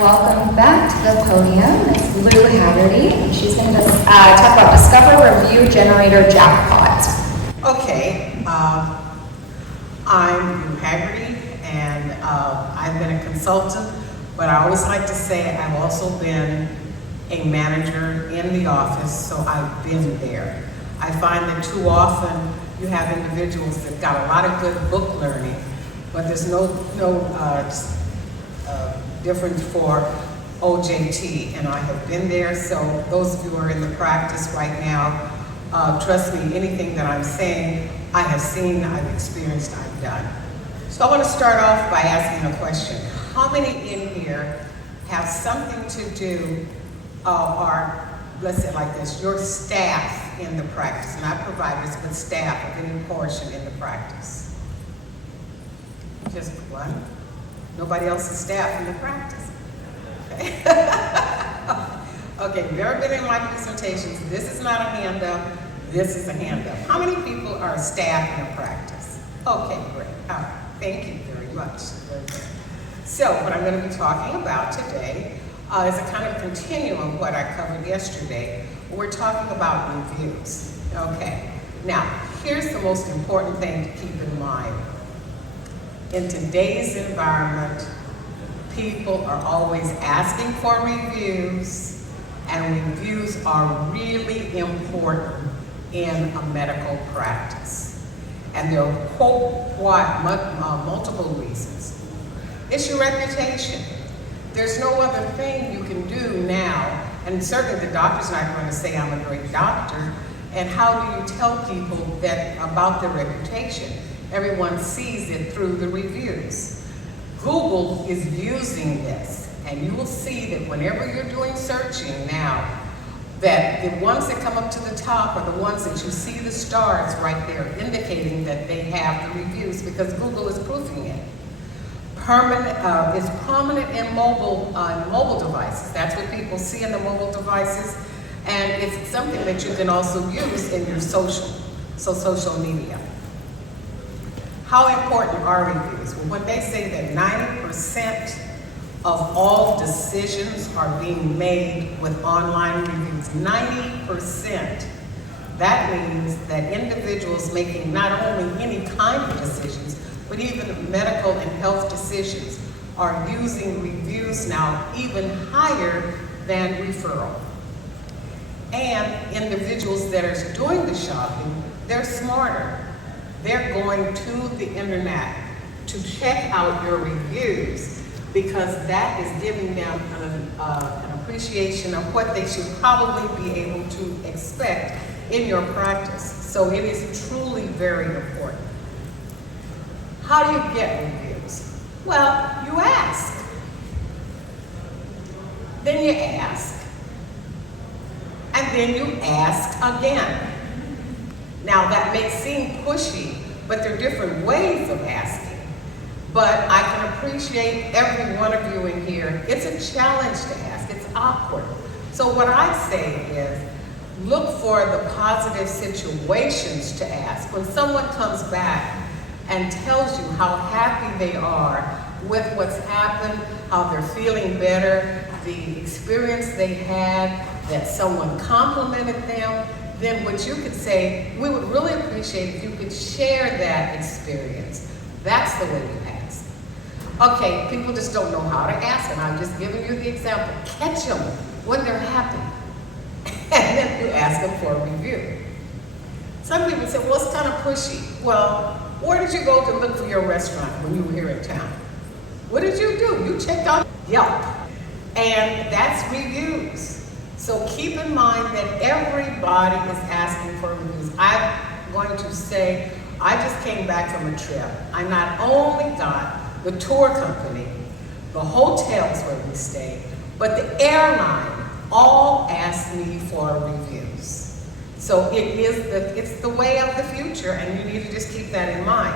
welcome back to the podium Ms. Lou Haggerty, and she's going to talk about Discover Review Generator Jackpot. Okay, I'm Lou Haggerty, and I've been a consultant, but I always like to say I've also been a manager in the office, so I've been there. I find that too often you have individuals that got a lot of good book learning, but there's no difference for OJT, and I have been there. So those of you who are in the practice right now, trust me, anything that I'm saying, I have seen, I've experienced, I've done. So I want to start off by asking a question. How many in here have something to do, or let's say it like this, your staff in the practice, not providers, but staff of any portion in the practice? Just one? Nobody else is staff in the practice? Okay. Okay, you've never been in my presentations. This is not a handout, this is a handout. How many people are staff in a practice? Okay, great. All right, thank you very much. Very good. So what I'm going to be talking about today is a kind of continuum of what I covered yesterday. We're talking about reviews. Okay, now here's the most important thing to keep in mind. In today's environment, people are always asking for reviews, and reviews are really important in a medical practice. And there are multiple reasons. It's your reputation. There's no other thing you can do now, and certainly the doctor's not going to say I'm a great doctor, and how do you tell people that about their reputation? Everyone sees it through the reviews. Google is using this, and you will see that whenever you're doing searching now, that the ones that come up to the top are the ones that you see the stars right there indicating that they have the reviews, because Google is proofing it. It's prominent in mobile devices. That's what people see in the mobile devices, and it's something that you can also use in your social media. How important are reviews? Well, when they say that 90% of all decisions are being made with online reviews, 90%, that means that individuals making not only any kind of decisions, but even medical and health decisions are using reviews now even higher than referral. And individuals that are doing the shopping, they're smarter. They're going to the internet to check out your reviews, because that is giving them an appreciation of what they should probably be able to expect in your practice. So it is truly very important. How do you get reviews? Well, you ask. Then you ask. And then you ask again. Now that may seem pushy, but there are different ways of asking. But I can appreciate every one of you in here. It's a challenge to ask, it's awkward. So what I say is, look for the positive situations to ask. When someone comes back and tells you how happy they are with what's happened, how they're feeling better, the experience they had, that someone complimented them, then what you could say, we would really appreciate if you could share that experience. That's the way you ask. Okay, people just don't know how to ask, and I'm just giving you the example. Catch them when they're happy, and then you ask them for a review. Some people say, well, it's kind of pushy. Well, where did you go to look for your restaurant when you were here in town? What did you do? You checked out Yelp, and that's reviews. So keep in mind that everybody is asking for reviews. I'm going to say, I just came back from a trip. I not only got the tour company, the hotels where we stayed, but the airline all asked me for reviews. So it's the way of the future, and you need to just keep that in mind.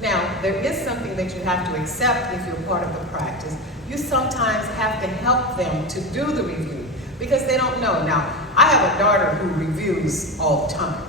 Now, there is something that you have to accept if you're part of the practice. You sometimes have to help them to do the review, because they don't know. Now, I have a daughter who reviews all the time,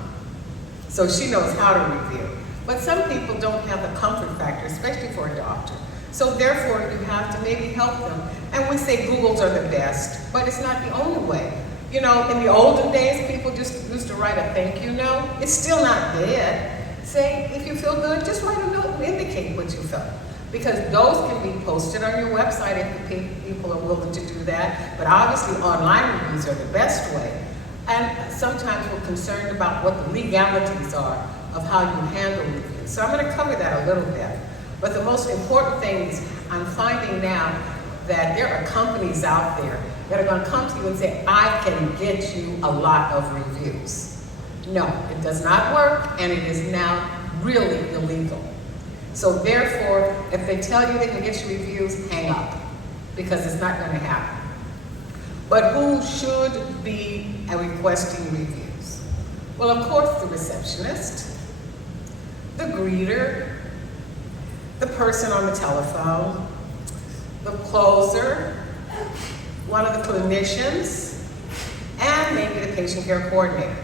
so she knows how to review. But some people don't have the comfort factor, especially for a doctor, So therefore, you have to maybe help them. And we say Googles are the best, but it's not the only way. You know, in the olden days, people just used to write a thank you note. It's still not dead. Say, if you feel good, just write a note and indicate what you felt. Because those can be posted on your website if the people are willing to do that. But obviously, online reviews are the best way. And sometimes we're concerned about what the legalities are of how you handle reviews. So I'm going to cover that a little bit. But the most important thing is I'm finding now that there are companies out there that are going to come to you and say, I can get you a lot of reviews. No, it does not work, and it is now really illegal. So therefore, if they tell you they can get you reviews, hang up, because it's not going to happen. But who should be requesting reviews? Well, of course, the receptionist, the greeter, the person on the telephone, the closer, one of the clinicians, and maybe the patient care coordinator,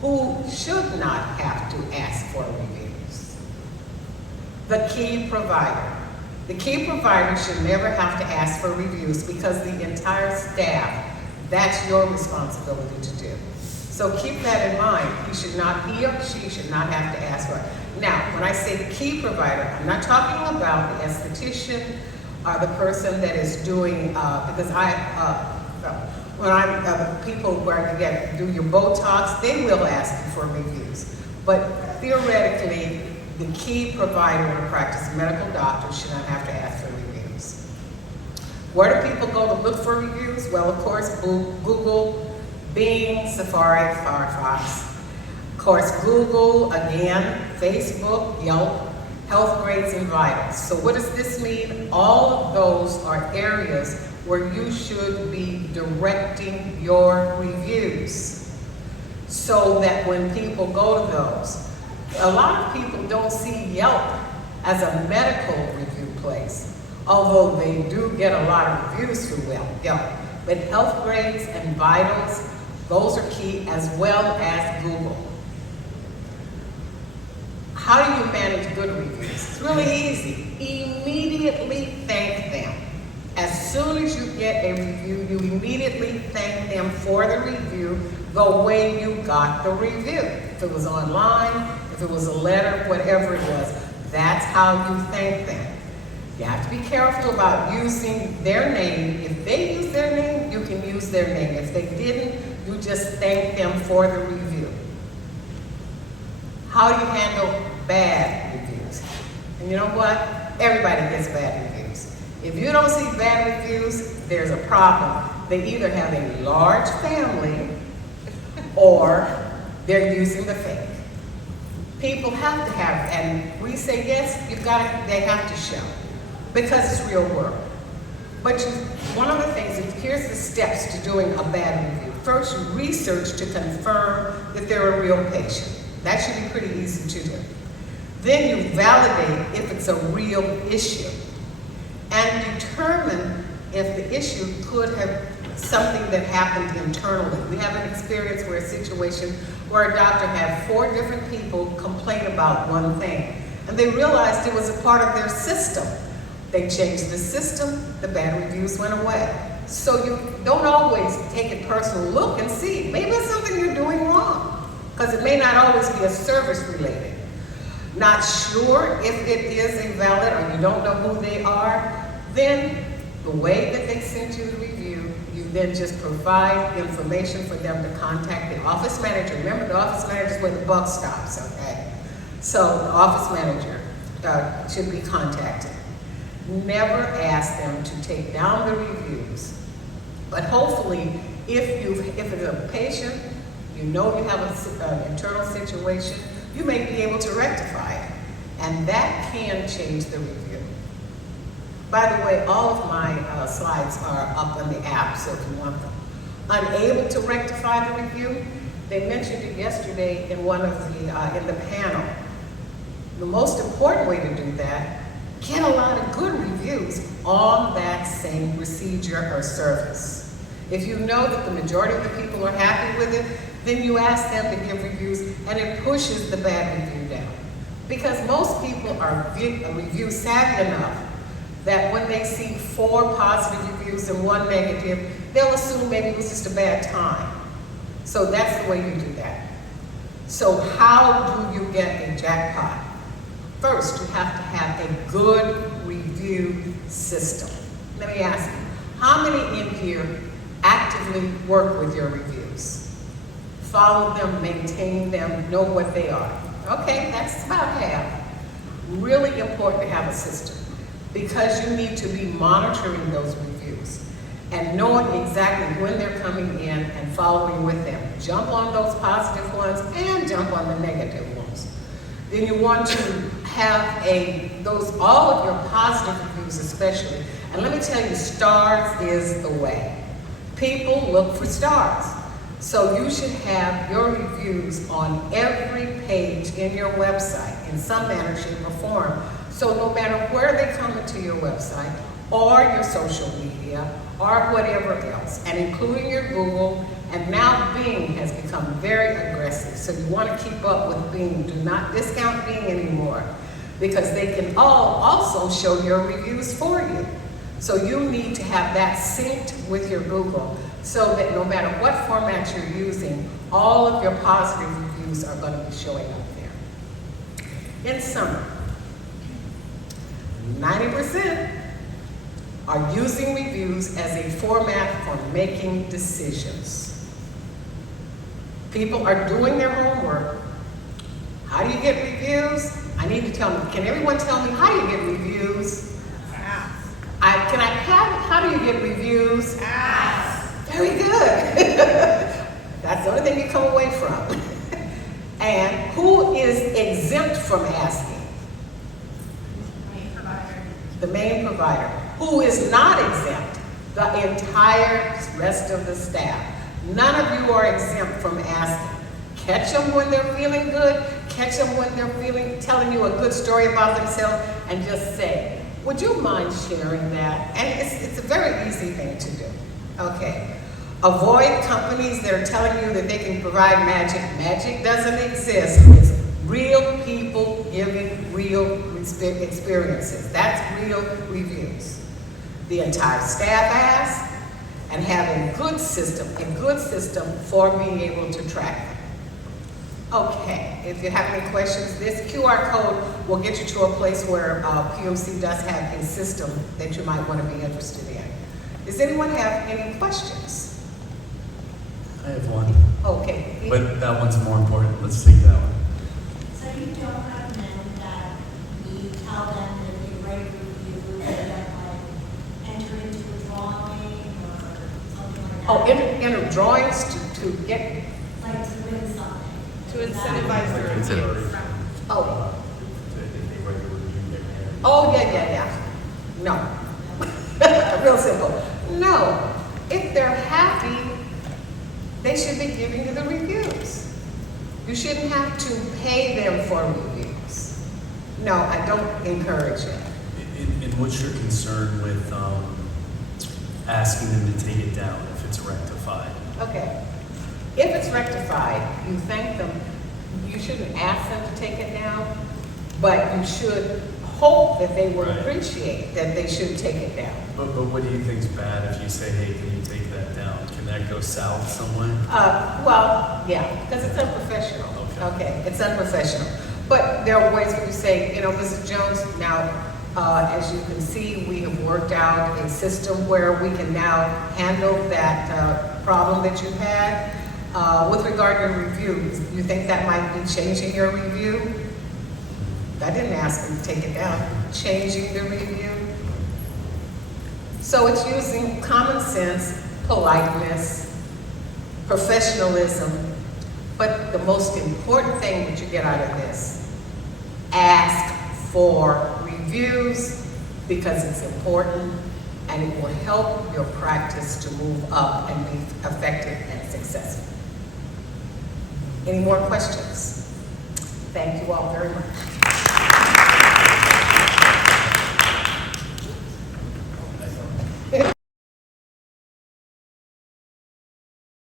who should not have to ask for reviews. The key provider. The key provider should never have to ask for reviews because the entire staff, that's your responsibility to do. So keep that in mind. He or she should not have to ask for it. Now, when I say key provider, I'm not talking about the esthetician or the person that is doing, because people where you do your Botox, they will ask you for reviews. But theoretically, the key provider in a practice, medical doctor, should not have to ask for reviews. Where do people go to look for reviews? Well, of course, Google, Bing, Safari, Firefox. Of course, Google, again, Facebook, Yelp, Health Grades, and Vitals. So what does this mean? All of those are areas where you should be directing your reviews so that when people go to those, a lot of people don't see Yelp as a medical review place, although they do get a lot of reviews through Yelp. But Health Grades and Vitals, those are key, as well as Google. How do you manage good reviews? It's really easy. Immediately thank them. As soon as you get a review, you immediately thank them for the review the way you got the review. If it was online, if it was a letter, whatever it was, that's how you thank them. You have to be careful about using their name. If they use their name, you can use their name. If they didn't, you just thank them for the review. How do you handle bad reviews? And you know what? Everybody gets bad reviews. If you don't see bad reviews, there's a problem. They either have a large family or they're using the fake. People have to have, and we say yes, they have to show, because it's real work. But one of the things, here's the steps to doing a bad review. First, you research to confirm that they're a real patient. That should be pretty easy to do. Then you validate if it's a real issue and determine if the issue could have something that happened internally. We have an experience where a situation where a doctor had 4 different people complain about one thing, and they realized it was a part of their system. They changed the system, the bad reviews went away. So you don't always take it personal. Look and see, maybe it's something you're doing wrong, because it may not always be a service related. Not sure if it is invalid or you don't know who they are, then the way that they sent you the review, you then just provide information for them to contact the office manager. Remember, the office manager is where the buck stops, okay? So the office manager should be contacted. Never ask them to take down the reviews. But hopefully, if it's a patient, you know you have an internal situation, you may be able to rectify it. And that can change the review. By the way, all of my slides are up on the app, so if you want them. Unable to rectify the review, they mentioned it yesterday in one of the, in the panel. The most important way to do that, get a lot of good reviews on that same procedure or service. If you know that the majority of the people are happy with it, then you ask them to give reviews, and it pushes the bad review down. Because most people are review savvy enough that when they see 4 positive reviews and 1 negative, they'll assume maybe it was just a bad time. So that's the way you do that. So how do you get a jackpot? First, you have to have a good review system. Let me ask you, how many in here actively work with your reviews? Follow them, maintain them, know what they are. Okay, that's about half. Really important to have a system because you need to be monitoring those reviews and knowing exactly when they're coming in and following with them. Jump on those positive ones and jump on the negative ones. Then you want to have all of your positive reviews especially. And let me tell you, stars is the way. People look for stars. So you should have your reviews on every page in your website in some manner, shape, or form. So no matter where they come into your website or your social media or whatever else, and including your Google, and now Bing has become very aggressive. So you want to keep up with Bing. Do not discount Bing anymore because they can all also show your reviews for you. So you need to have that synced with your Google so that no matter what format you're using, all of your positive reviews are going to be showing up there. In summary, 90% are using reviews as a format for making decisions. People are doing their homework. How do you get reviews? I need to tell me, can everyone tell me how do you get reviews? How do you get reviews? Ask. Very good. That's the only thing you come away from. And who is exempt from asking? The main provider. Who is not exempt? The entire rest of the staff. None of you are exempt from asking. Catch them when they're feeling good. Catch them when they're telling you a good story about themselves, and just say, would you mind sharing that? And it's a very easy thing to do. Okay. Avoid companies that are telling you that they can provide magic. Magic doesn't exist. It's real people giving real experiences. That's real reviews. The entire staff asks, and have a good system for being able to track them. Okay, if you have any questions, this QR code will get you to a place where PMC does have a system that you might want to be interested in. Does anyone have any questions? I have one. Okay. But that one's more important. Let's take that one. So you don't recommend that we tell them that they write a review and then like enter into a drawing or something like that? Oh, enter drawings to get... Like to win something. To incentivize the review. Oh. They write a review. Oh, yeah. No. Real simple. No. If they're happy, they should be giving you the reviews. You shouldn't have to pay them for reviews. No, I don't encourage it. And what's your concern with asking them to take it down if it's rectified? Okay. If it's rectified, you thank them. You shouldn't ask them to take it down, but you should hope that they will Right. appreciate that they should take it down. But what do you think's bad if you say, hey, can you take that down? Can that go south somewhere? Well, yeah, because it's unprofessional. Okay, it's unprofessional. But there are ways where you say, Mrs. Jones, now, as you can see, we have worked out a system where we can now handle that problem that you had. With regard to reviews, you think that might be changing your review? I didn't ask them to take it down. Changing the review. So it's using common sense, politeness, professionalism, but the most important thing that you get out of this, ask for reviews because it's important and it will help your practice to move up and be effective and successful. Any more questions? Thank you all very much.